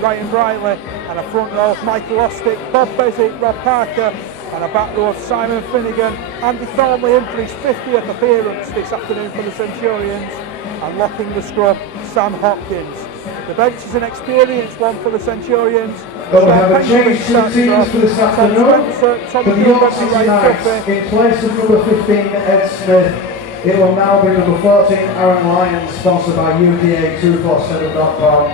Ryan Brightly, and a front row of Michael Ostick, Bob Bezic, Rob Parker, and a back row of Simon Finnegan. Andy Thornley in for his 50th appearance this afternoon for the Centurions, and locking the scrub, Sam Hopkins. The bench is an experienced one for the Centurions. Well, we have a change to teams for this afternoon. For the York City Knights, in place of number 15, Ed Smith, it will now be number 14, Aaron Lyons, sponsored by UPA247.com.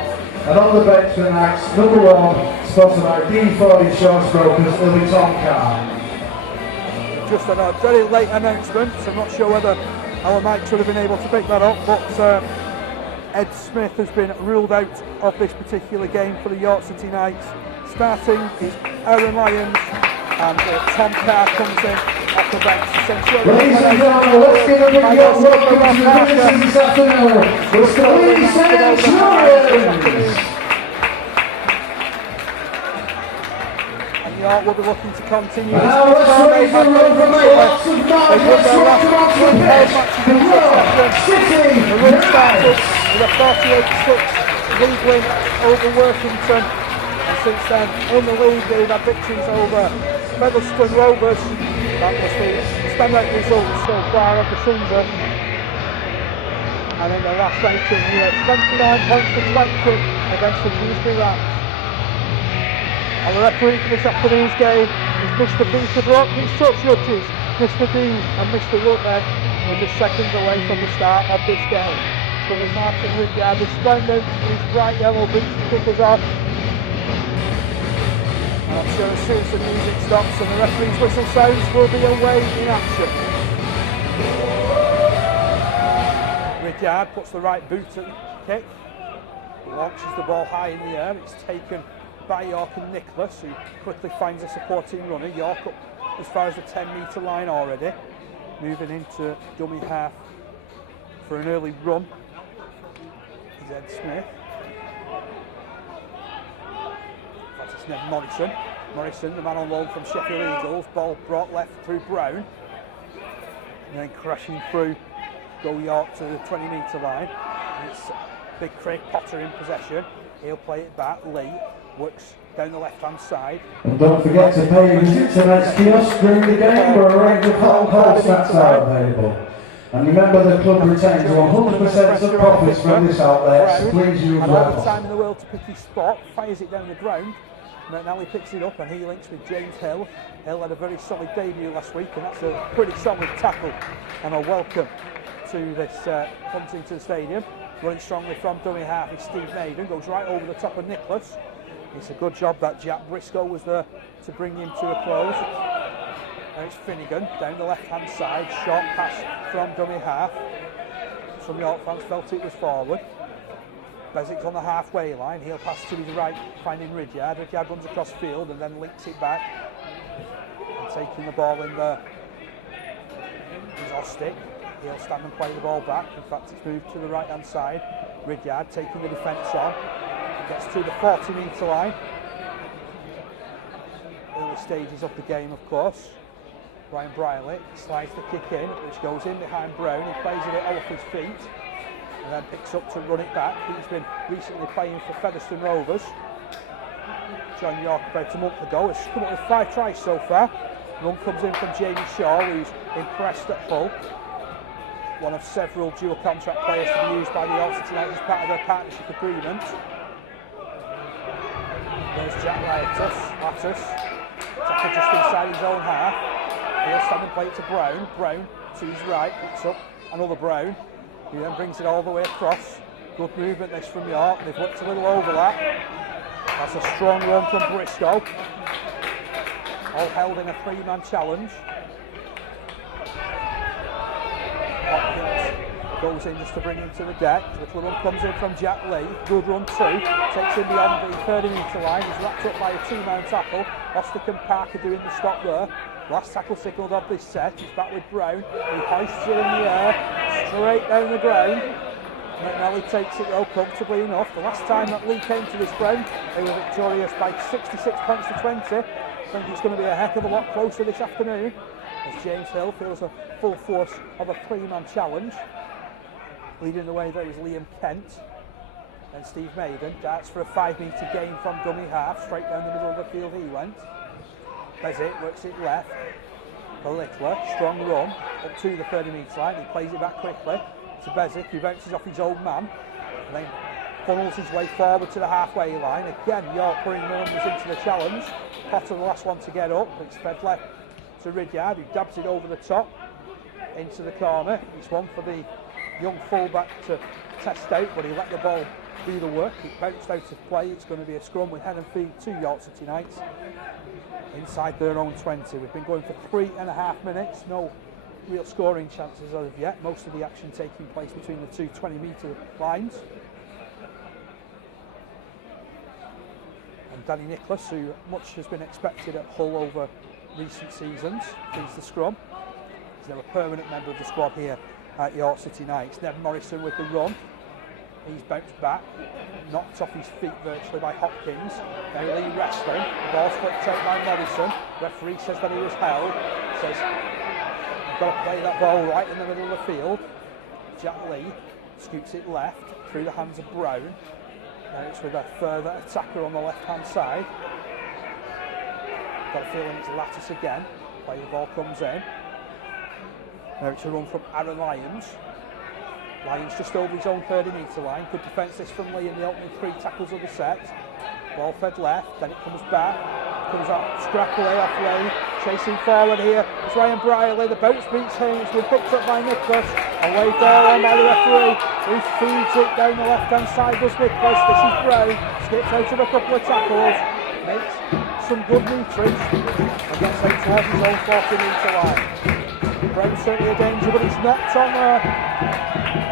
And on the bench for the Knights, number 1, sponsored by D4 Insurance Brokers, it'll be Tom Carr. Just a very late announcement, so I'm not sure whether our mics would have been able to pick that up, but Ed Smith has been ruled out of this particular game for the York City Knights. Starting is Aaron Lyons, and Tom Carr comes in off the bench. Ladies and gentlemen, let's give a big welcome to the visitors this afternoon. It's the Leigh Centurions. And York will be looking to continue. Now let's raise the road from the lots of noise. Let's welcome onto the pitch, the York City Knights. With a 48-6 league win over Workington, and since then in the league they've had victories over Featherstone Rovers. That was the standout result so far of the season, and in the last rating we had 29 points to 20 against the Dewsbury Rats. And the referee for this afternoon's game is Mr. Peter Brook. His touch judges, Mr. Dean and Mr. Woodhead, were just seconds away from the start of this game. So there's Martin Woodyard resplendent in his bright yellow boots to kick us off. And I'm sure as soon as the music stops and the referee's whistle sounds, we'll be away in action. Woodyard puts the right boot at the kick, launches the ball high in the air. It's taken by York and Nicholas, who quickly finds a supporting runner. York up as far as the 10-metre line already, moving into dummy half for an early run. Ed Smith. That's Ned Morrison. Morrison, the man on loan from Sheffield Eagles. Ball brought left through Brown. And then crashing through, go York to the 20-metre line. And it's big Craig Potter in possession. He'll play it back. Leigh works down the left-hand side. And don't forget to pay your visit to tonight's kiosk during the game where a range of hot cold snacks are available. And remember, the club retains 100% of profits from this outlet, so please use that. well. All the time in the world to pick his spot, fires it down the ground. McNally picks it up and he links with James Hill. Hill had a very solid debut last week, and that's a pretty solid tackle and a welcome to this punt into the stadium. Running strongly from dummy half is Steve Maiden, goes right over the top of Nicholas. It's a good job that Jack Briscoe was there to bring him to a close. And it's Finnegan down the left-hand side, short pass from dummy half. Some York fans felt it was forward. Beswick's on the halfway line, he'll pass to his right, finding Ridyard. Ridyard runs across field and then links it back. And taking the ball in there is Ostick. He'll stand and play the ball back. In fact, it's moved to the right-hand side. Ridyard taking the defence on. Gets to the 40-metre line. Early stages of the game, of course. Ryan Brierley slides the kick in, which goes in behind Brown. He plays it off his feet and then picks up to run it back. He's been recently playing for Featherstone Rovers. Joined York about a month ago. Has come up with 5 tries so far. Run comes in from Jamie Shaw, who's impressed at Hull. One of several dual contract players to be used by the York City Knights as part of their partnership agreement. There's Jack Lattis. Tackle just inside his own half. He'll stand and play it to Brown. Brown to his right, picks up another Brown. He then brings it all the way across. Good movement this from York. They've looked a little overlap. That's a strong run from Briscoe. All held in a 3-man challenge. Hopkins goes in just to bring him to the deck. Little run comes in from Jack Leigh. Good run too. Takes him beyond the 30-metre line. He's wrapped up by a 2-man tackle. Ostick and Parker doing the stop there. Last tackle signalled off this set. He's back with Brown. He hoists it in the air, straight down the ground. McNally takes it though comfortably enough. The last time that Leigh came to this ground, they were victorious by 66 points to 20. I think it's going to be a heck of a lot closer this afternoon, as James Hill feels a full force of a 3-man challenge. Leading the way there is Liam Kent. Then Steve Maiden darts for a 5-metre gain from dummy half, straight down the middle of the field he went. Bezic works it left. For Littler, strong run up to the 30-metre line. He plays it back quickly to Bezic, who bounces off his own man, and then funnels his way forward to the halfway line. Again, York putting the numbers into the challenge. Potter the last one to get up. It's fed left to Ridyard, who dabs it over the top into the corner. It's one for the young fullback to test out, but he let the ball do the work. It bounced out of play. It's going to be a scrum with head and feet to York City Knights inside their own 20. We've been going for 3.5 minutes. No real scoring chances as of yet. Most of the action taking place between the two 20-metre lines. And Danny Nicholas, who much has been expected at Hull over recent seasons, leads the scrum. He's now a permanent member of the squad here at York City Knights. Ned Morrison with the run. He's bounced back, knocked off his feet virtually by Hopkins. Now Leigh wrestling. The ball's flicked out by Morrison. Referee says that he was held. Says you've got to play that ball right in the middle of the field. Jack Leigh scoots it left through the hands of Brown. Now it's with a further attacker on the left-hand side. Got a feeling it's Lattice again. Play the ball comes in. Now it's a run from Aaron Lyons. Lyons just over his own 30-metre line. Good defence this from Leigh in the opening 3 tackles of the set. Ball fed left, then it comes back. Comes out, scrap away off Leigh. Chasing forward here. It's Ryan Brierley. The bounce beats him. It's been picked up by Nicholas. Away there on by the referee, who feeds it down the left-hand side. Does Nicholas. This is Brown. Skips out of a couple of tackles. Makes some good meterage. And gets out towards his own 40-metre line. Brown's certainly a danger, but it's knocked on there.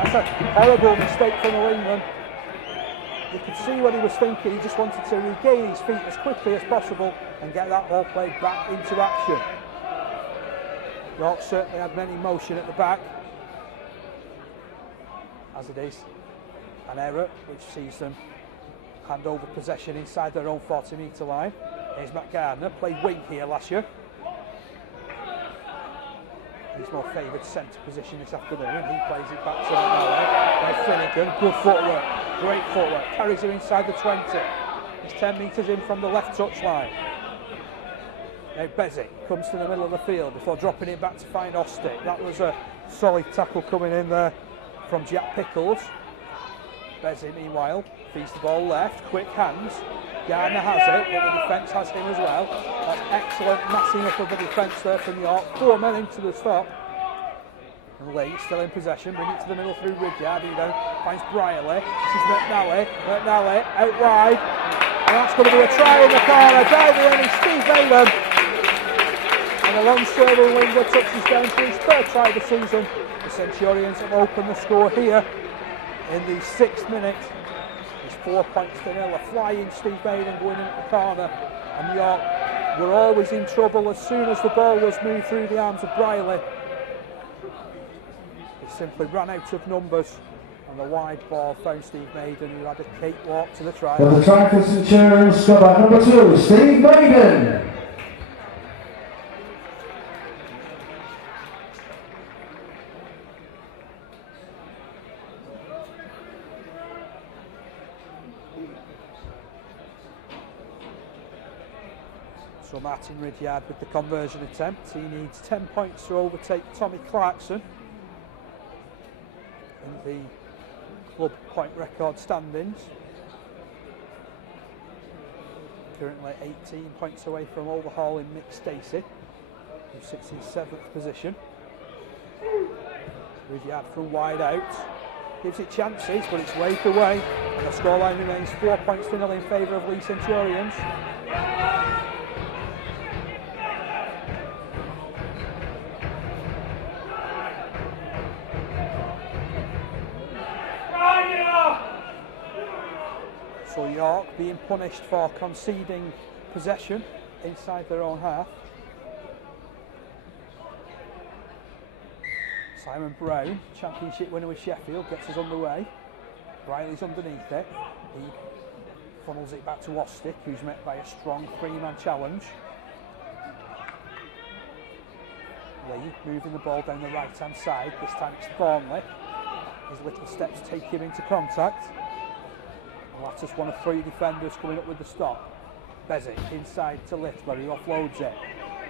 That's a horrible mistake from the wingman. You could see what he was thinking. He just wanted to regain his feet as quickly as possible and get that ball played back into action. York certainly had many motion at the back. As it is an error which sees them hand over possession inside their own 40-metre line. Here's Matt Gardner, played wing here last year. His more favoured centre position this afternoon. He plays it back to McNally. By Finnegan, good footwork, great footwork. Carries him inside the 20. He's 10 metres in from the left touch line. Now Bezic comes to the middle of the field before dropping it back to find Ostick. That was a solid tackle coming in there from Jack Pickles. Bezic, meanwhile, feeds the ball left, quick hands. Gardner has it, but the defence has him as well. That's excellent massing up of the defence there from York. 4 men into the stop. And Leigh still in possession, bring it to the middle through Ridyard, who then finds Brierley. This is McNally out wide. And that's going to be a try in the corner. Diving in is Steve Maiden. And the long-serving winger touches down for his 3rd try of the season. The Centurions have opened the score here in the 6th minute. It's 4 points to 0. A flying Steve Maiden going into the corner, and York were always in trouble as soon as the ball was moved through the arms of Brierley. He simply ran out of numbers, and the wide ball found Steve Maiden, who had a cakewalk to the try. For the try for Centurions, scored by number 2, Steve Maiden. So Martin Ridyard with the conversion attempt. He needs 10 points to overtake Tommy Clarkson in the club point record standings. Currently 18 points away from overhauling Mick Stacey, who sits in 7th position. Ridyard from wide out. Gives it chances, but it's waved away. And the scoreline remains 4 points to 0 in favour of Leigh Centurions. So York being punished for conceding possession inside their own half. Simon Brown, championship winner with Sheffield, gets us underway. Riley's underneath it. He funnels it back to Ostick, who's met by a strong 3-man challenge. Leigh moving the ball down the right-hand side. This time it's Thornley. His little steps take him into contact. The latter's one of 3 defenders coming up with the stop. Bezic inside to Littler, who offloads it.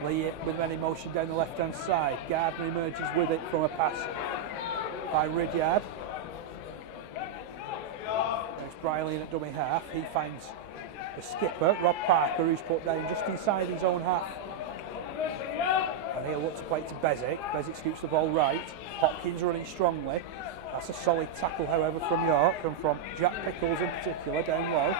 Leigh with any motion down the left hand side. Gardner emerges with it from a pass by Ridyard. There's Briley in at dummy half. He finds the skipper, Rob Parker, who's put down just inside his own half. And he'll look to play to Bezic. Bezic scoops the ball right. Hopkins running strongly. That's a solid tackle, however, from York and from Jack Pickles in particular, down low.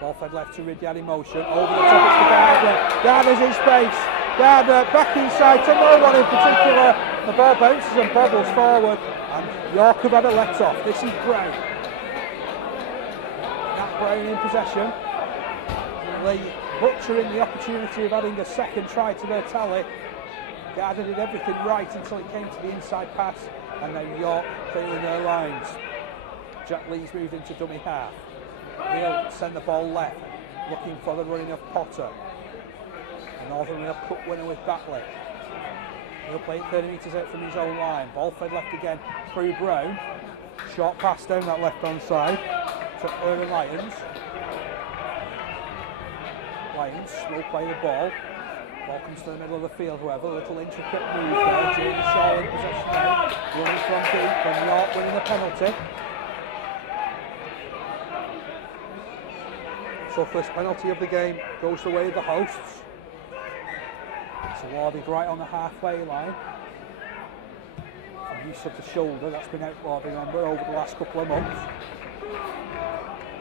Ball fed left to Ridyard in motion. Over the top, it's to Gardner. Gardner's in space. Gardner back inside to no one in particular. The ball bounces and bobbles forward. And York have had a let off. This is Brown. Nat Brown in possession. Leigh butchering the opportunity of adding a second try to their tally. Gardner did everything right until it came to the inside pass. And then York failing their lines. Jack Lee's moved into dummy half. He'll send the ball left, looking for the running of Potter. And Northern will cut winner with Batley. He'll play it 30 metres out from his own line. Ball fed left again through Brown. Short pass down that left hand side to Aaron Lyons. Lyons will play the ball. Ball comes to the middle of the field, however. A little intricate move there. Jamie Shaw in possession now. Running from deep, and York winning the penalty. So first penalty of the game goes the way of the hosts. It's awarded right on the halfway line. And use of the shoulder, that's been outlawed, remember, over the last couple of months.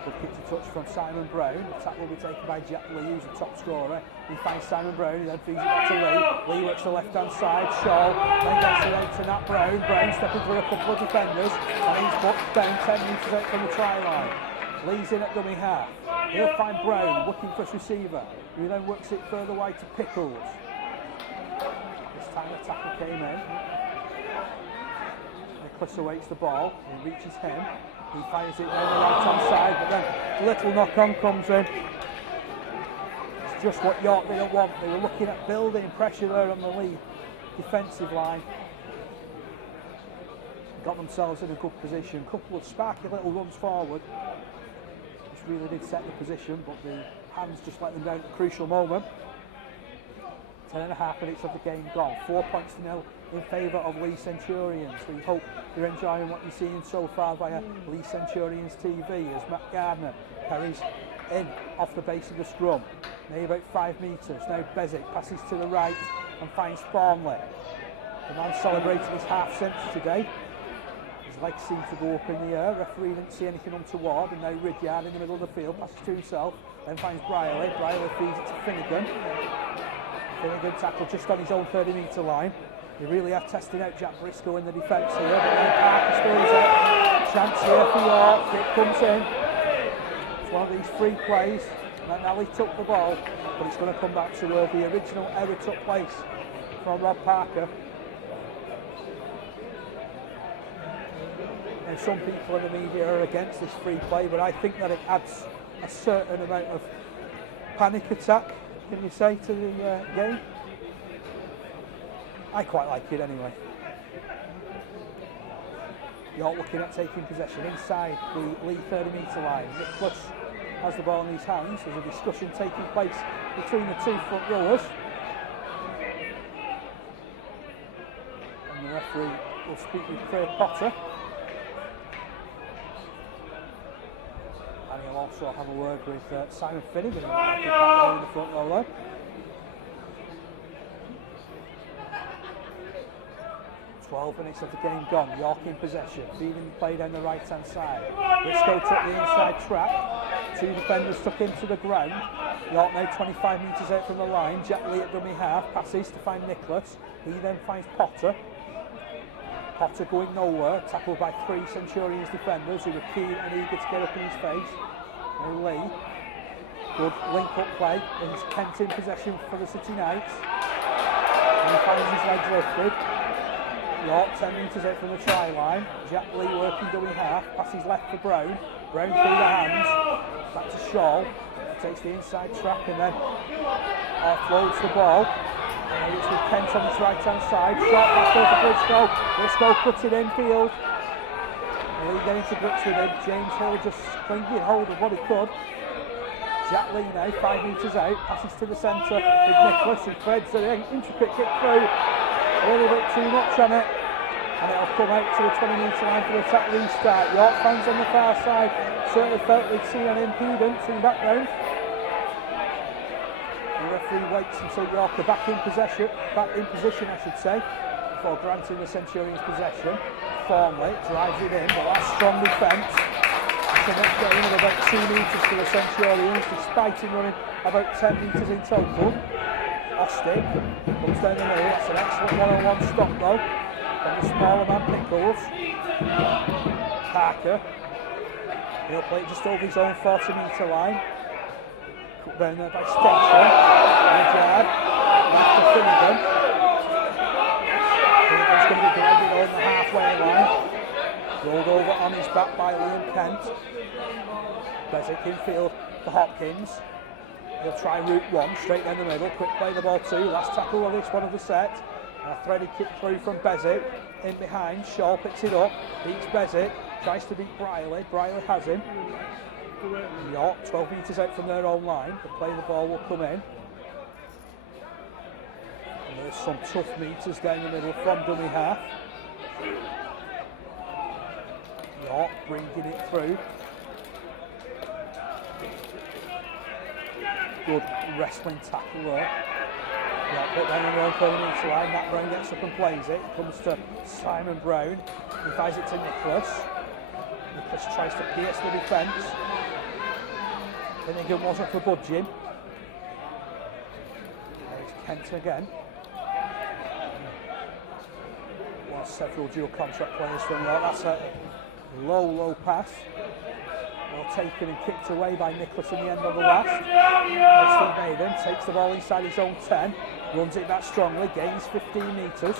Good kick to touch from Simon Brown. The tap will be taken by Jack Leigh, who's the top scorer. He finds Simon Brown, he then feeds it back to Leigh. Leigh works the left hand side, Shaw, then gets it out to Nat Brown. Brown stepping through a couple of defenders, and he's put down 10 metres out from the try line. Leigh's in at dummy half. He'll find Brown looking for his receiver, who then works it further wide to Pickles. This time the tackle came in. Nicholas awaits the ball, he reaches him. He fires it down the right hand side, but then a little knock on comes in. It's just what York didn't want. They were looking at building pressure there on the Leigh defensive line. Got themselves in a good position. A couple of sparky little runs forward, which really did set the position, but the hands just let them down at a crucial moment. 10.5 minutes of the game gone. 4 points to nil in favour of Leigh Centurions. We hope you're enjoying what you're seeing so far via Leigh Centurions TV as Matt Gardner carries in off the base of the scrum. Maybe about 5 metres. Now Bezic passes to the right and finds Thornley. The man celebrating his half century today. His legs seem to go up in the air. Referee didn't see anything untoward, and now Ridyard in the middle of the field passes to himself, then finds Briley. Briley feeds it to Finnegan. Finnegan tackle just on his own 30 metre line. They really are testing out Jack Briscoe in the defence here, but then Parker spills it. Chance here for York, it comes in. It's one of these free plays. Nelly took the ball, but it's going to come back to where the original error took place from Rob Parker. And some people in the media are against this free play, but I think that it adds a certain amount of panic attack, can you say, to the game? I quite like it anyway. York looking at taking possession inside the Leigh 30 metre line. Nicholas has the ball in his hands. There's a discussion taking place between the two front rowers. And the referee will speak with Craig Potter. And he'll also have a word with Simon Finnegan in the front row there. 12 minutes of the game gone. York in possession, feeding the play down the right hand side. Briscoe took the inside track. 2 defenders took him to the ground. York now 25 metres out from the line. Jack Leigh at dummy half, passes to find Nicholas. He then finds Potter. Potter going nowhere, tackled by 3 Centurions defenders who were keen and eager to get up in his face. Now Leigh, good link up play. He's Kent in possession for the City Knights. And he finds his legs lifted. York 10 metres out from the try line. Jack Leigh working dummy half, passes left for Brown. Brown through the hands, back to Shaw. Takes the inside track and then offloads the ball. And it's with Kent on his right hand side. Shot back over Briscoe. Briscoe puts it in field. Leigh getting to grips with him. James Hill just clinging hold of what he could. Jack Leigh now, 5 metres out, passes to the centre with Nicholas, who threads an intricate kick through. A little bit too much on it. And it'll come out to the 20-metre line for the attack restart. York fans on the far side certainly felt they'd seen an impedance in background. The referee waits until York are back in position, I should say, before granting the Centurions possession. Thornley drives it in, but that's strong defence. It's a net gain of about 2 metres for the Centurions, despite him running about 10 metres in total. Austin comes down the middle. That's an excellent one-on-one stop though from the smaller man Nichols. Parker, he'll play it just over his own 40-metre line. Cut down there by Spencer. Rudyard, back to Finnegan. Finnegan's going to be grounded on the halfway line. Rolled over on his back by Liam Kent. Bezic in field for Hopkins. He'll try route one, straight down the middle. Quick play the ball two. Last tackle of this one of the set. And a threaded kick through from Bezic. In behind, Shaw picks it up. Beats Bezic. Tries to beat Briley. Briley has him. York, 12 metres out from their own line. The play the ball will come in. And there's some tough metres down the middle from dummy half. York bringing it through. Good wrestling tackle there. York put down on the own 30-metre line. Matt Brown gets up and plays it. It comes to Simon Brown. He finds it to Nicholas. Nicholas tries to pierce the defence. Finnegan wasn't for budging. There's Kent again. Well, several dual contract players from York. That's a low pass. Well taken and kicked away by Nicholas in the end of the last. Steve Maiden takes the ball inside his own 10. Runs it back strongly. Gains 15 metres.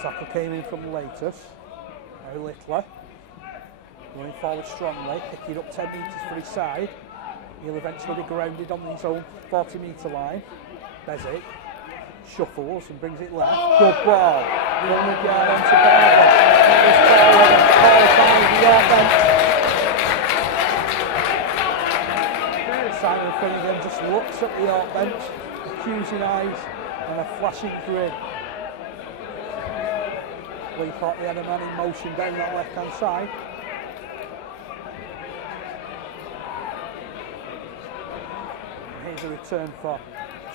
Tackle came in from Latus. Now Littler. Going forward strongly, picking up 10 metres for his side. He'll eventually be grounded on his own 40-metre line. Bezic shuffles and brings it left. Good ball. Rudyard onto Barber. It was forward and called by the York bench. Simon Finnegan just looks at the York bench, accusing eyes and a flashing grin. We thought he had a man in motion down that left-hand side. Here's a return for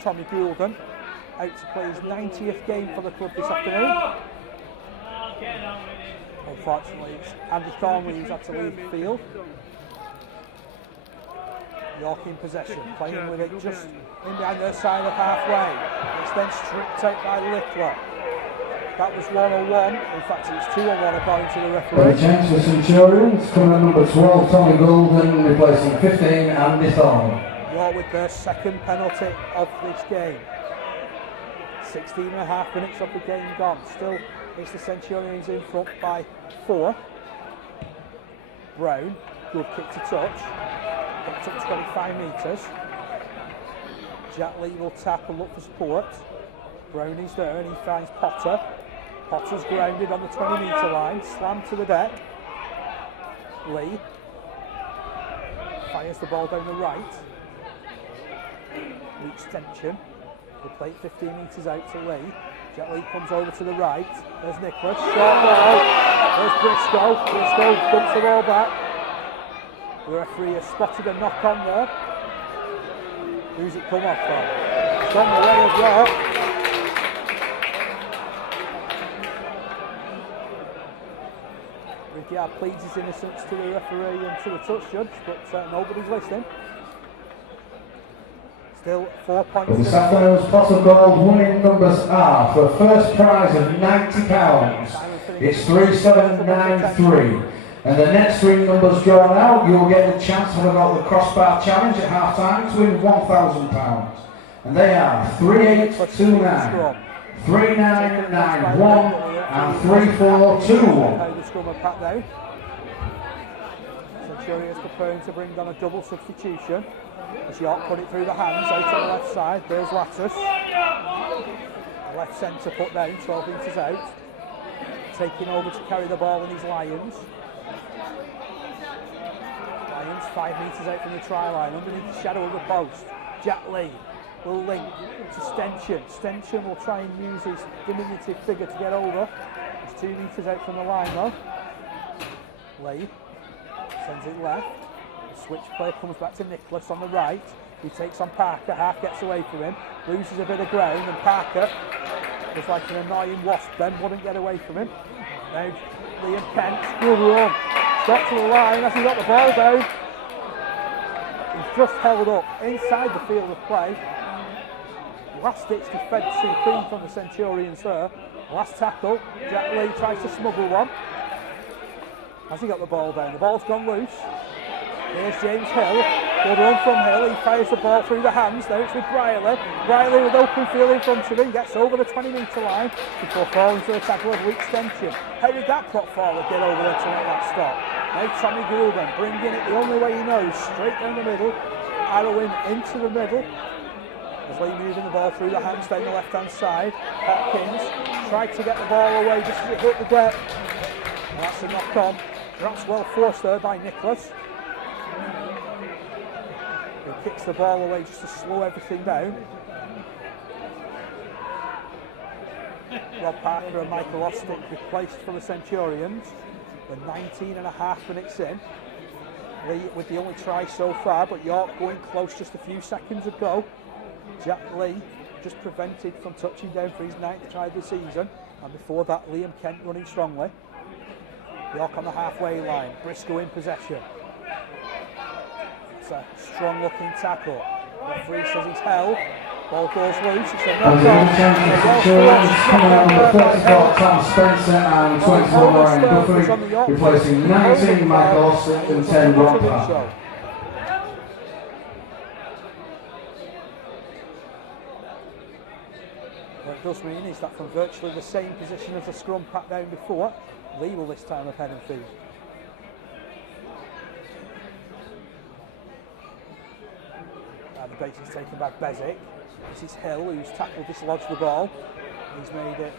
Tommy Goulden, out to play his 90th game for the club this afternoon. Unfortunately, it's Andy Thornley who's had to leave the field. York in possession, playing with it just in behind their side of halfway. It's then stripped out by Littler. That was 1-on-1. In fact, it's 2-on-1 according to the referee. The chance for Centurions, coming at number 12, Tommy Goulden, replacing 15, Andy Thornley. York with their second penalty of this game. 16.5 minutes of the game gone. Still, it's the Centurions in front by 4. Brown, good kick to touch. Picked up 25 metres. Jack Leigh will tap and look for support. Brown is there and he finds Potter. Potter's grounded on the 20-metre line. Slammed to the deck. Leigh fires the ball down the right. Reach tension. We'll play it 15 metres out to Leigh. Jack Leigh comes over to the right. There's Nicholas. Short ball. There's Briscoe. Briscoe dumps the ball back. The referee has spotted a knock on there. Who's it come off from? It's on the way of York. Rudyard pleads his innocence to the referee and to the touch judge, but nobody's listening. Still 4 points. This afternoon's pot of gold winning numbers are, for a first prize of £90, it's 3793. And the next 3 numbers drawn out, you'll get the chance to have the crossbar challenge at half time to win £1,000. And they are 3829, 3991 and 3421. Centurions preparing to bring on a double substitution. As York put it through the hands, out on the left side, there's Lattus. Left centre put down, 12 metres out. taking over to carry the ball in his Lions. Lions 5 metres out from the try line, underneath the shadow of the post. Jack Leigh will link to Stenchen. Stenchen will try and use his diminutive figure to get over. He's 2 metres out from the line though. Leigh sends it left. The switch play comes back to Nicholas on the right. He takes on Parker, half gets away from him, loses a bit of ground, and Parker, just like an annoying wasp then, wouldn't get away from him. Now Liam Kent, good run, got to the line as he got the ball down. He's just held up inside the field of play. Last ditch defence supreme from the Centurions there. Last tackle, Jack Leigh tries to smuggle one. Has he got the ball down? The ball's gone loose. Here's James Hill. Good run from Hill. He fires the ball through the hands. Now it's with Briley. Briley with open field in front of him. Gets over the 20-metre line before falling to the tackle of Leigh Stenchen. How did that prop forward get over there to make that stop? Now Tommy Goulden bringing it the only way he knows. Straight down the middle. Arrowing into the middle. As Leigh moving the ball through the hands down the left-hand side. Hopkins tried to get the ball away just as it hit the ground. And that's a knock on. Perhaps well forced there by Nicholas. He kicks the ball away just to slow everything down. Rob Parker and Michael Ostick replaced for the Centurions. We're 19.5 minutes in. Leigh with the only try so far, but York going close just a few seconds ago. Jack Leigh just prevented from touching down for his 9th try of the season, and before that Liam Kent running strongly. York on the halfway line, Briscoe in possession. It's a strong looking tackle. Referee says he's held. Ball goes loose, it's a knock on. Coming on the 34, Tom Spencer and 21 Ryan Duffy, replacing 19 Michael Ostick and 10 Rob Parker. What it does mean is that from virtually the same position as the scrum pat down before, Leigh will this time have head and feet. And the base is taken by Bezic. This is Hill, who's tackled, dislodged the ball. He's made it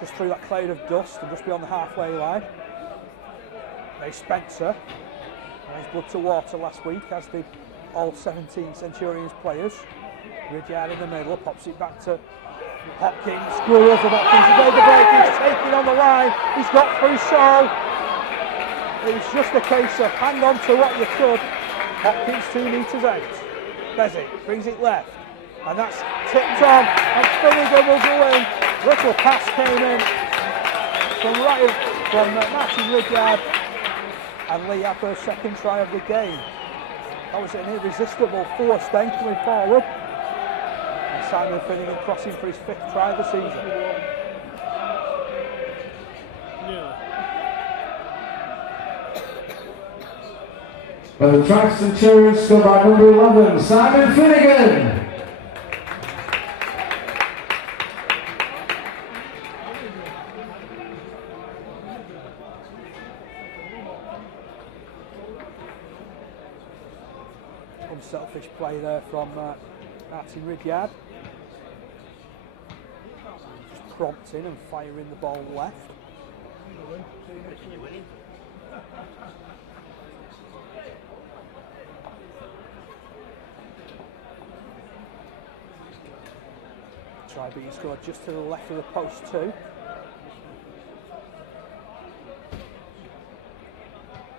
just through that cloud of dust and just beyond the halfway line. Now Spencer, and his blood to water last week, as did all 17 Centurions players. Ridyard in the middle, pops it back to Hopkins, squirrels of Hopkins, he's made the break, he's taking on the line, he's got through so. It's just a case of hang on to what you could. Hopkins 2 metres out. Bezic brings it left, and that's tipped on, and Finnegan will go in. Little pass came in from Martin Ridyard, and Leigh had their 2nd try of the game. That was an irresistible force then coming forward. Simon Finnegan crossing for his 5th try of the season. But the track Centurions scored by number 11, Simon Finnegan. Unselfish play there from Martin Ridyard. Just prompting and firing the ball left. Try being scored just to the left of the post too.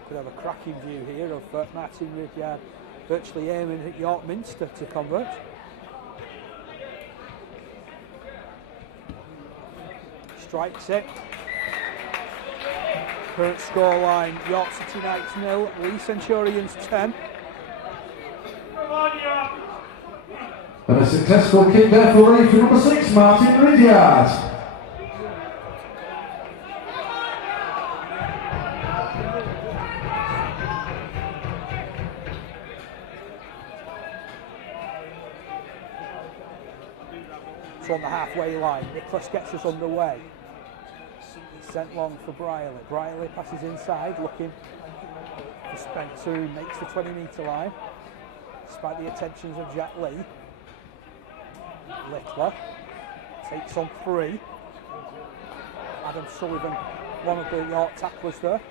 Could have a cracking view here of Martin Ridyard virtually aiming at York Minster to convert. Strikes it. Current scoreline: York City Knights 0, Leigh Centurions 10. And a successful kick there for Leigh for number 6, Martin Ridyard. So on the halfway line, Nicholas gets us underway. Sent long for Briley. Briley passes inside, looking for Spencer, who makes the 20-metre line, despite the attentions of Jack Leigh. Littler takes on 3. Adam Sullivan one of the York tacklers there.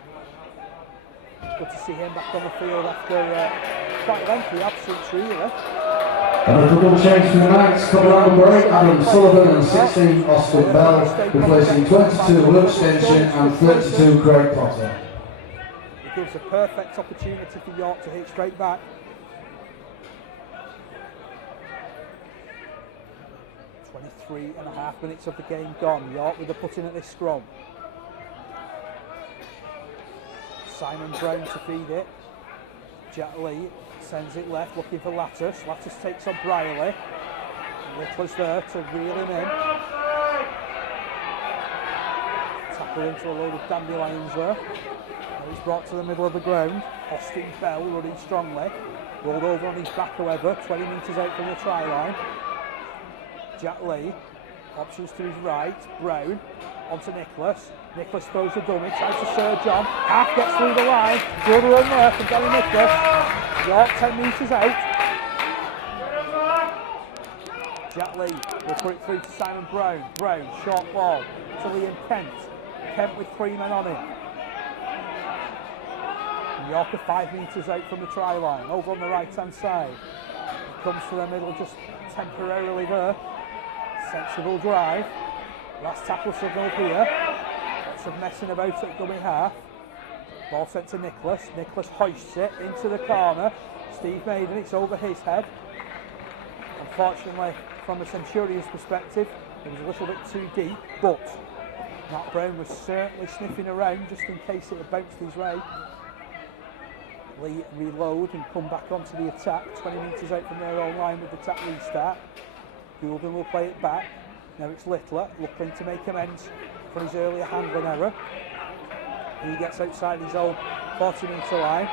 Good to see him back on the field after quite lengthy absence, really. And a double change for the Knights, coming on number 8, Adam Sullivan, and 16, Austin Bell, replacing 22, Luke Stinson, and 32, Craig Potter. It gives a perfect opportunity for York to hit straight back. .5 minutes of the game gone. York with the put-in at this scrum. Simon Brown to feed it. Jack Leigh sends it left, looking for Lattis. Lattis takes on Briley. Littler's there to reel him in. Tackle into a load of dandelions there. Now he's brought to the middle of the ground. Austin Bell running strongly. Rolled over on his back, however, 20 metres out from the try line. Jack Leigh, options to his right. Brown onto Nicholas. Nicholas throws the dummy, tries to surge on. Half gets through the line. Good run there from Gary Nicholas. York 10 metres out. Jack Leigh will put it through to Simon Brown. Brown, short ball to Liam Kent. Kent with 3 men on him. And York are 5 metres out from the try line, over on the right hand side. He comes to the middle just temporarily there. Sensible drive. Last tackle signal here. Lots of messing about at dummy half. Ball sent to Nicholas. Nicholas hoists it into the corner. Steve Maiden, it's over his head. Unfortunately, from the Centurions' perspective, it was a little bit too deep, but Matt Brown was certainly sniffing around just in case it had bounced his way. Leigh reload and come back onto the attack, 20 metres out from their own line with the attack restart. Goulden will play it back. Now it's Littler looking to make amends for his earlier handling error. He gets outside his own 40-metre line.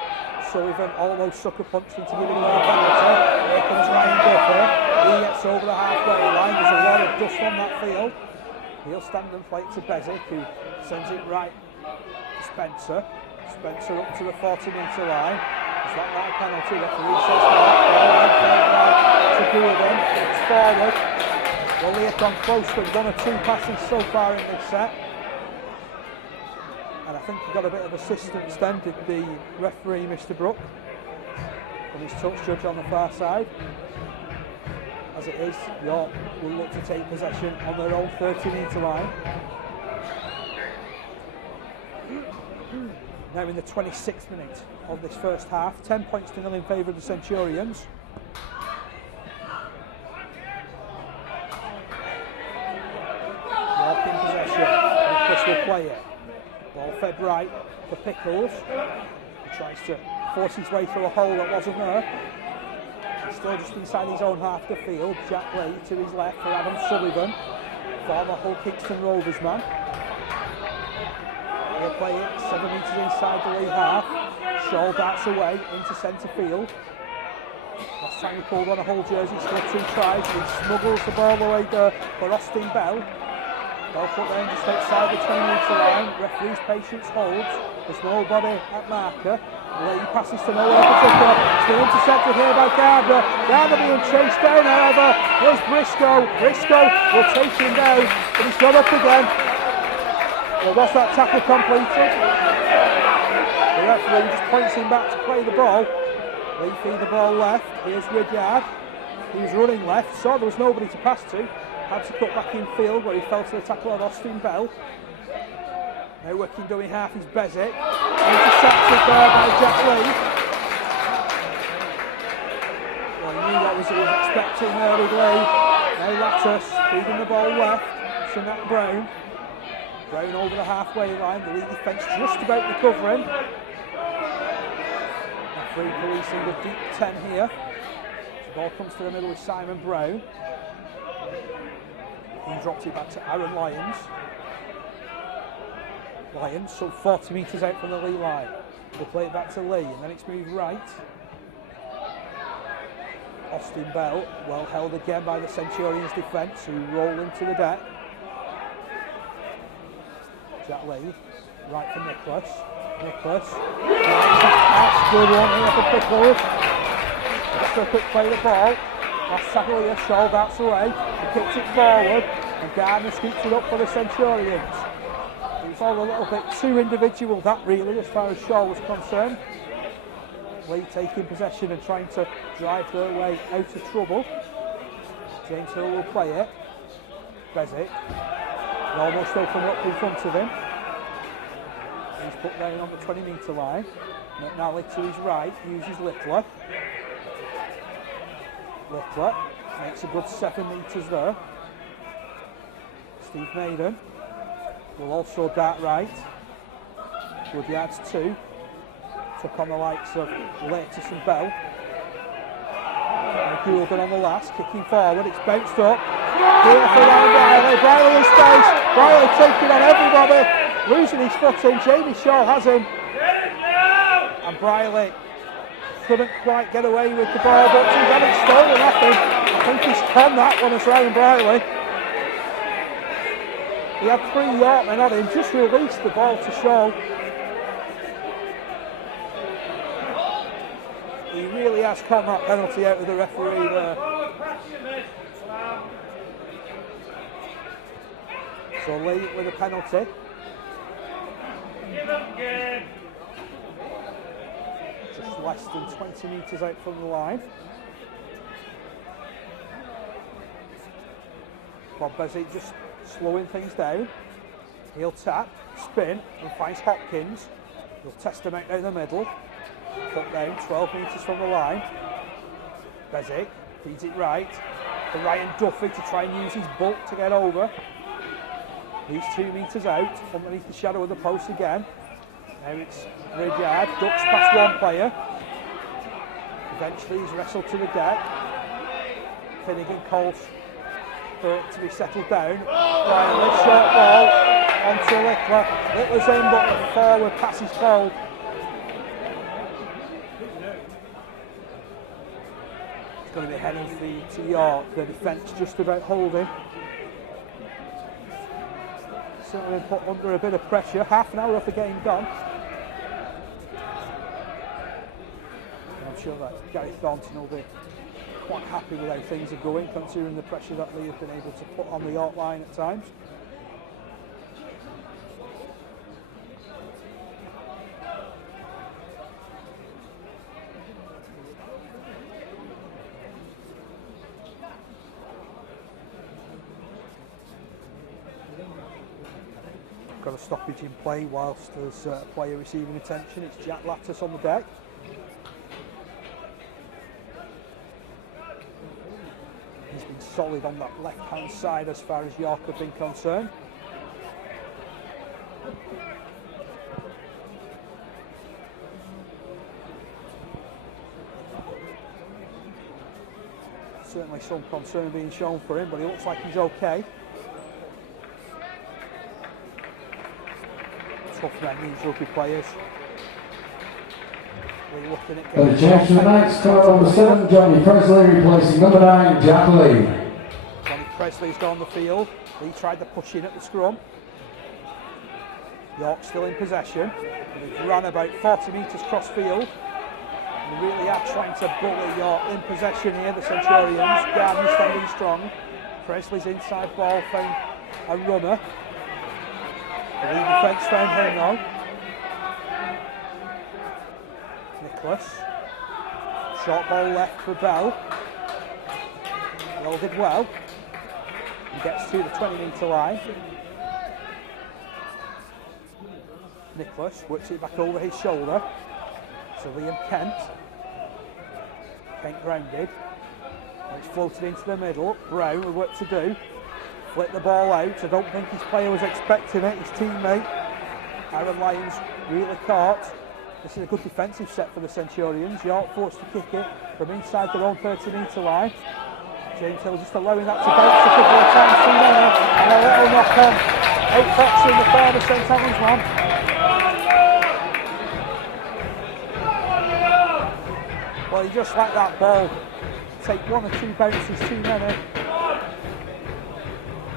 Sullivan almost sucker punched into giving him a penalty. Here comes Ryan Duffy. He gets over the halfway line. There's a lot of dust on that field. He'll stand and play it to Bezic, who sends it right to Spencer. Spencer up to the 40-metre line. Is that right penalty? Referee says no. To Goulden. It's forward. Well, Leigh have gone close with 1 or 2 passes so far in this set. And I think he got a bit of assistance then, did the referee, Mr. Brook, from his touch judge on the far side. As it is, York will look to take possession on their own 30-metre line. Now in the 26th minute of this first half, 10 points to 0 in favour of the Centurions. York in possession. Nicholas will play it. Ball fed right for Pickles. He tries to force his way through a hole that wasn't there. He's still just inside his own half the field. Jack Leigh to his left for Adam Sullivan, former Hull Kingston Rovers man. He'll play it 7 metres inside the Leigh half. Shaw darts away into centre field. Last time he pulled on a Hull jersey, scored 2 tries, and he smuggles the ball away there for Austin Bell. Ball put there just outside the 20-metre line. Referee's patience holds. There's nobody at marker. Leigh passes to nowhere particular. Still intercepted here by Gardner. Gardner being chased down, however. Here's Briscoe. Briscoe will take him down, but he's got up again. Well, was that tackle completed? The referee just points him back to play the ball. Leigh feed the ball left. Here's Ridyard. He was running left, saw there was nobody to pass to. Had to cut back in field where he fell to the tackle of Austin Bell. Now working dummy half is Bezic. Intercepted there by Jack Leigh. Well, he knew what he was expecting there with Leigh. Now Lattis feeding the ball left to Matt Brown. Brown over the halfway line, the Leigh defence just about recovering. Referee policing the deep 10 here. The ball comes to the middle with Simon Brown. He drops it back to Aaron Lyons. Lyons, some 40 metres out from the Leigh line. We'll play it back to Leigh, and then it's moved right. Austin Bell, well held again by the Centurions defence, who roll into the deck. Jack Leigh, right for Nicholas. Nicholas, that's good one here for Pickles. Just a quick play of the ball. Last tackle here, Shaw darts away. He kicks it forward, and Gardner scoops it up for the Centurions. It was was all a little bit too individual, that really, as far as Shaw was concerned. Leigh taking possession and trying to drive their way out of trouble. James Hill will play it. Bezic almost opened up in front of him. He's put down on the 20-metre line. McNally to his right uses Littler. Littler makes a good 7 metres there. Steve Maiden will also dart right. Woodyard's 2. Took on the likes of Latus and Bell. And Goulden on the last, kicking forward, it's bounced up. Here for Briley. Briley in space. Briley taking on everybody. Losing his footing. Jamie Shaw has him. And Briley couldn't quite get away with the ball, but he's had it stolen off him. I think he's conned that one as Ryan Briley. He had 3 Yorkmen on him, just released the ball to Shaw. He really has conned that penalty out of the referee there. So Leigh with a penalty. Just less than 20 metres out from the line. Bob Bezic just slowing things down. He'll tap, spin, and finds Hopkins. He'll test him out down the middle. Put down 12 metres from the line. Bezic feeds it right to Ryan Duffy to try and use his bulk to get over. He's 2 metres out, underneath the shadow of the post again. Now it's Ridyard, ducks past one player. Eventually he's wrestled to the deck. Finnegan calls for it to be settled down. Riley, short ball onto Littler. Littler's in, but forward pass is called. It's going to be heading to York. The defence just about holding. Certainly been put under a bit of pressure. Half an hour of the game gone. I'm sure that Gary Thornton will be quite happy with how things are going, considering the pressure that Leigh have been able to put on the York line at times. Got a stoppage in play whilst there's a player receiving attention. It's Jack Lattis on the deck. He's been solid on that left-hand side as far as York have been concerned. Certainly some concern being shown for him, but he looks like he's okay. Tough men, these rugby players. We're looking at the change to the Knights, card number 7, Johnny Presley, replacing number 9, Jack Leigh. Johnny Presley's gone the field. He tried to push in at the scrum. York still in possession. They've run about 40 metres cross field. They really are trying to bully York in possession here, the Centurions. Gardner standing strong. Presley's inside ball found a runner. The lead defence found him now. Nicholas. Short ball left for Bell. Bell did well. He gets to the 20-metre line. Nicholas works it back over his shoulder. So Liam Kent. Kent grounded. It's floated into the middle. Brown with work to do. Flick the ball out. I don't think his player was expecting it. His teammate, Aaron Lyons, really caught. This is a good defensive set for the Centurions. York forced to kick it from inside their own 30-metre line. James Hill just allowing that to bounce a couple of times through there. And a little knock on. Out Fox in the corner, St Helens man. Well, you just let that ball take 1 or 2 bounces too many.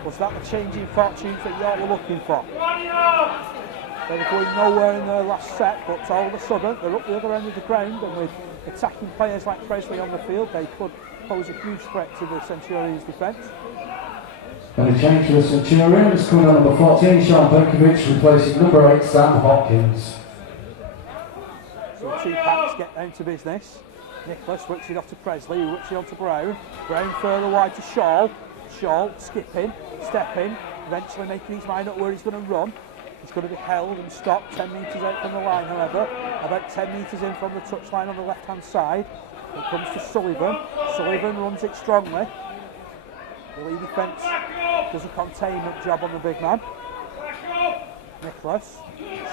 Was that the changing fortunes that York were looking for? They were going nowhere in their last set, but all of a sudden they're up the other end of the ground, and with attacking players like Presley on the field, they could pose a huge threat to the Centurions' defence. And a change for the Centurions, coming on number 14, Sean Benkovic, replacing number 8, Sam Hopkins. So 2 packs get down to business. Nicholas switching off to Presley, who switching on to Brown. Brown further wide to Shaw. Shaw skipping, stepping, eventually making his mind up where he's going to run. He's going to be held and stopped 10 metres out from the line, however. About 10 metres in from the touchline on the left-hand side. It comes to Sullivan. Sullivan runs it strongly. The lead defence does a containment job on the big man. Nicholas,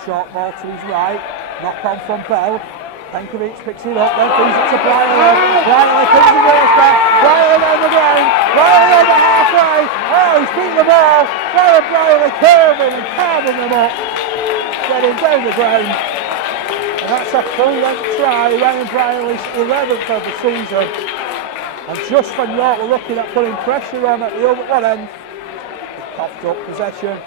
short ball to his right, knock on from Bell. Penkovic picks it up, then feeds it to Briley. Briley picks the ball back. Briley down the ground. Briley over halfway. Oh, he's beaten the ball. Ryan Briley curving and carving them up. Getting down the ground. And that's a full-length try. Ryan Briley's 11th of the season. And just when York were looking at putting pressure on at the other one end, he coughed up possession.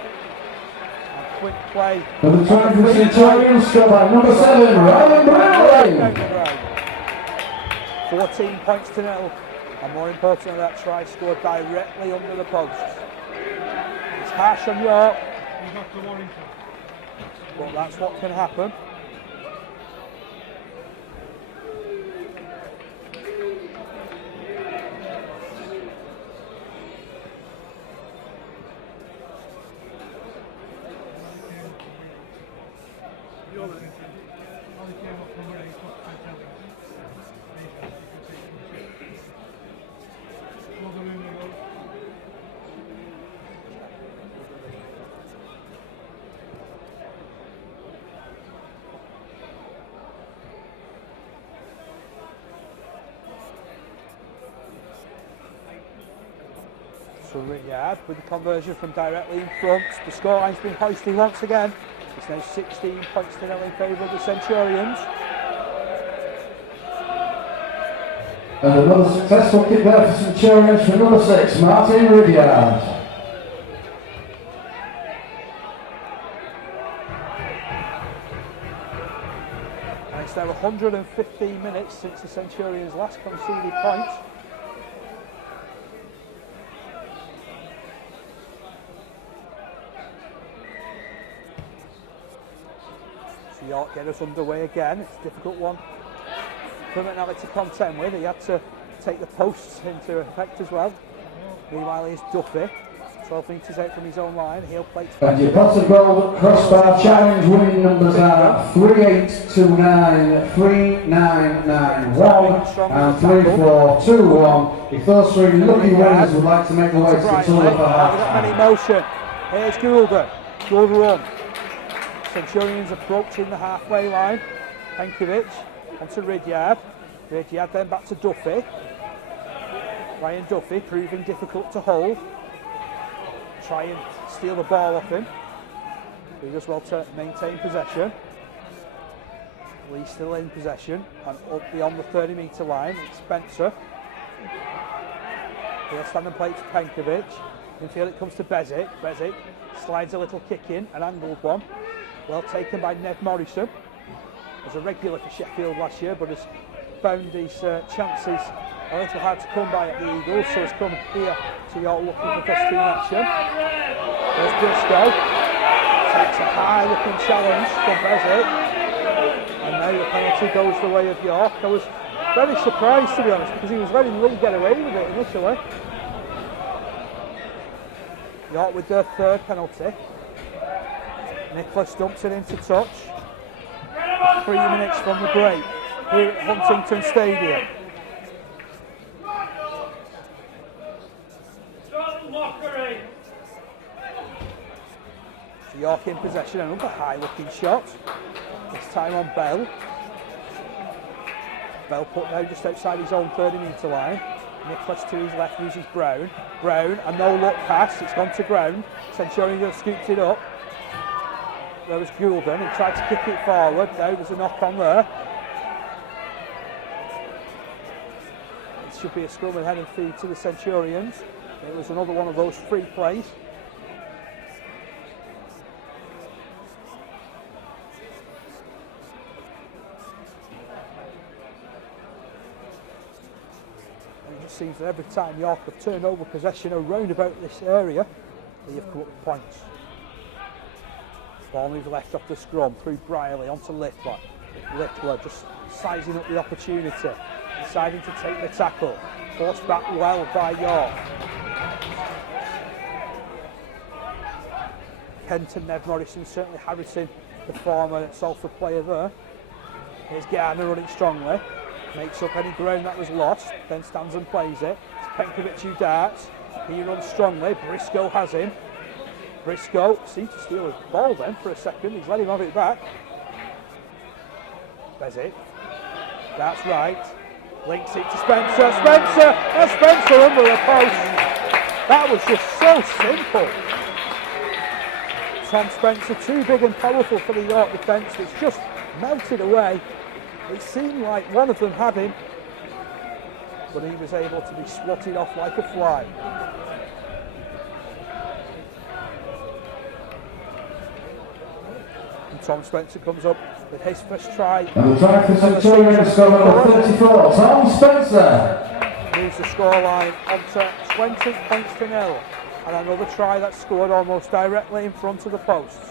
Quick play. Number 12 for Centurions, scored by number 7, Ryan Briley. 14 points to 0. And more importantly, that try scored directly under the post. It's harsh on York, but that's what can happen. So Riyadh with the conversion from directly in front. The scoreline's been hoisted once again. It's now 16 points to 0 in favour of the Centurions. And another successful kick there for Centurions for number 6, Martin Riyadh. And it's now 115 minutes since the Centurions last conceded points. York get us underway again. It's a difficult one for McNally to contend with. He had to take the posts into effect as well. Meanwhile, here's Duffy, 12 metres out from his own line. Heel plate. And your potted gold crossbar challenge winning numbers are 3829, 3991 and 3421. If those 3 lucky winners would like to make the way to the tour for half time. Many motion. Here's Goulder. Good run. Centurions approaching the halfway line. Penkovic onto Riyadh. Riyadh then back to Duffy. Ryan Duffy proving difficult to hold. Try and steal the ball off him. He does well to maintain possession. Leigh still in possession and up beyond the 30-metre line. It's Spencer. He'll stand and play to Penkovic. Infield it comes to Bezic. Bezic slides a little kick in, an angled one. Well taken by Ned Morrison. Was a regular for Sheffield last year, but has found his chances a little hard to come by at the Eagles, so has come here to York looking for first team action. There's Briscoe. Takes a high looking challenge from Bezic. And now the penalty goes the way of York. I was very surprised, to be honest, because he was letting Leigh get away with it initially. York with their 3rd penalty. Nicholas dumps it into touch. 3 minutes from the break here at Huntington Stadium. So York in possession, another high looking shot. This time on Bell. Bell put down just outside his own 30-metre line. Nicholas to his left uses Brown. Brown, a no-look pass, it's gone to ground. Centurion just scoops it up. There was Goulden, he tried to kick it forward. Now there's a knock on there. It should be a scrum and head and feed to the Centurions. It was another one of those free plays. seems that every time York have turned over possession around about this area, they have come up with points. Ball moves left off the scrum through Brierley onto Littler. Littler just sizing up the opportunity, deciding to take the tackle. Forced back well by York. Kenton, Nev Morrison, certainly Harrison, the former Salford player there. Here's Gardner running strongly, makes up any ground that was lost, then stands and plays it. It's Penkovic who darts, he runs strongly, Briscoe has him. Briscoe seemed to steal his ball then for a second, he's let him have it back. There's it. That's right. Links it to Spencer. And Spencer under the post. That was just so simple. Tom Spencer, too big and powerful for the York defence. It's just melted away. It seemed like one of them had him, but he was able to be swatted off like a fly. And Tom Spencer comes up with his first try. And the try for Centurions score number 34, Tom Spencer. Moves the scoreline onto 20 points to 0. And another try that's scored almost directly in front of the posts.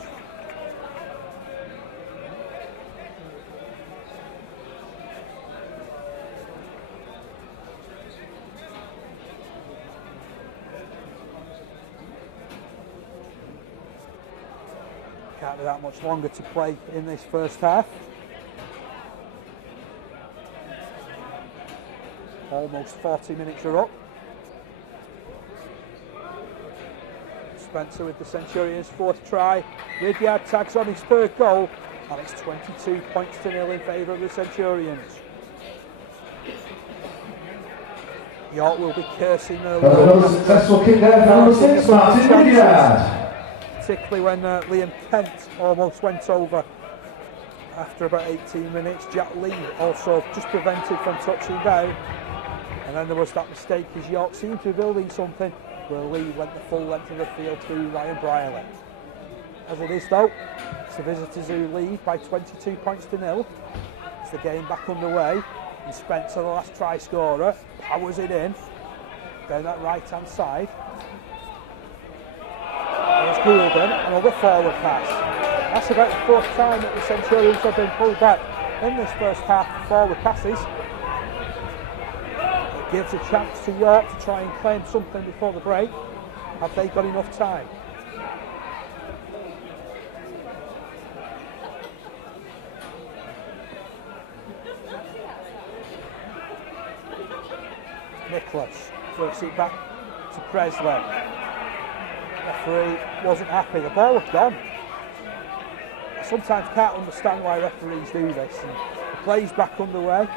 Can't be that much longer to play in this first half. Almost 40 minutes are up. Spencer with the Centurions' fourth try. Ridyard tags on his third goal, and it's 22 points to 0 in favour of the Centurions. York will be cursing their luck. Another successful kick there for number 6, Martin Ridyard. Particularly when Liam Kent almost went over after about 18 minutes. Jack Leigh also just prevented from touching down. And then there was that mistake as York seemed to be building something where Leigh went the full length of the field through Ryan Brierley. As it is though, it's the visitors who lead by 22 points to 0. It's the game back underway, and Spencer, the last try scorer, powers it in down that right hand side. There's Goulden, another forward pass. That's about the fourth time that the Centurions have been pulled back in this first half of forward passes. It gives a chance to York to try and claim something before the break. Have they got enough time? Nicholas works it back to Presley. Referee wasn't happy, the ball was gone. I sometimes can't understand why referees do this. And the play's back underway.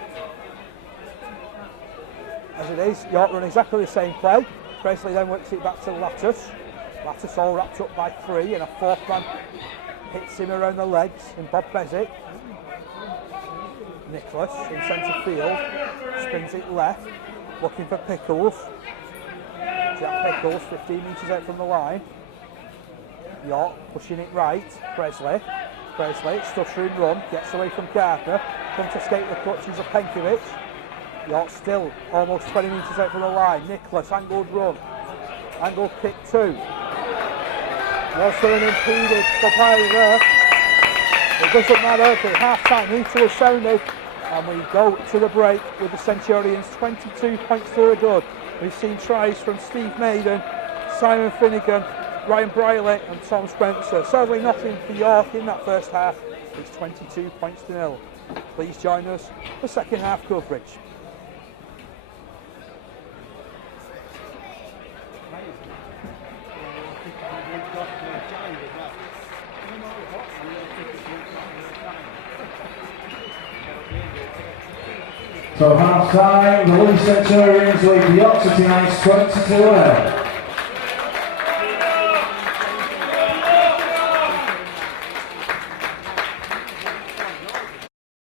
As it is, York run exactly the same play. Presley then works it back to Lattus. Lattus all wrapped up by 3, and a fourth man hits him around the legs in Bob Bezic. Nicholas in centre field, spins it left, looking for Pickles. Jack Pickles, 15 metres out from the line. York pushing it right. Presley, stuttering run, gets away from Gardner, comes to escape the clutches of Penkovic. York still almost 20 metres out from the line. Nicholas, angled run, angled kick 2. Was there an impeded play there? It doesn't matter, the half-time whistle is sounded, and we go to the break with the Centurions 22 points to a good. We've seen tries from Steve Maiden, Simon Finnegan, Ryan Brierley and Tom Spencer. Sadly nothing for York in that first half. It's 22 points to 0. Please join us for second half coverage. So half time, the Leigh Centurions lead the York City Knights 20-0.